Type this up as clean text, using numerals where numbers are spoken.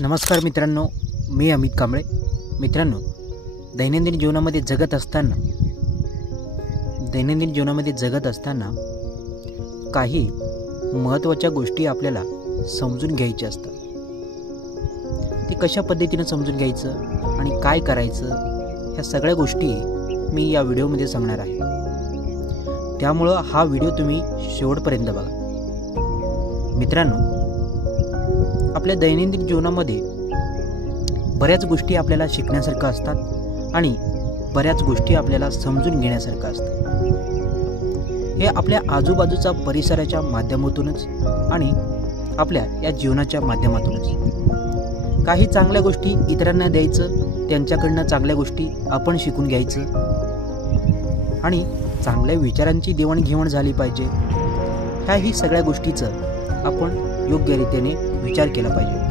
नमस्कार मित्रांनो, मी अमित कांबळे. मित्रांनो, दैनंदिन जीवनामध्ये जगत असताना काही महत्त्वाच्या गोष्टी आपल्याला समजून घ्यायच्या असतात. ते कशा पद्धतीनं समजून घ्यायचं आणि काय करायचं, ह्या सगळ्या गोष्टी मी या व्हिडिओमध्ये सांगणार आहे. त्यामुळं हा व्हिडिओ तुम्ही शेवटपर्यंत बघा. मित्रांनो, आपल्या दैनंदिन जीवनामध्ये बऱ्याच गोष्टी आपल्याला शिकण्यासारख्या असतात आणि बऱ्याच गोष्टी आपल्याला समजून घेण्यासारख्या असतात. हे आपल्या आजूबाजूच्या परिसराच्या माध्यमातूनच आणि आपल्या या जीवनाच्या माध्यमातूनच काही चांगल्या गोष्टी इतरांना द्यायचं, त्यांच्याकडनं चांगल्या गोष्टी आपण शिकून घ्यायचं आणि चांगल्या विचारांची देवाणघेवाण झाली पाहिजे. ह्याही सगळ्या गोष्टीचं आपण योग्यरीतीने विचार केला पाहिजे.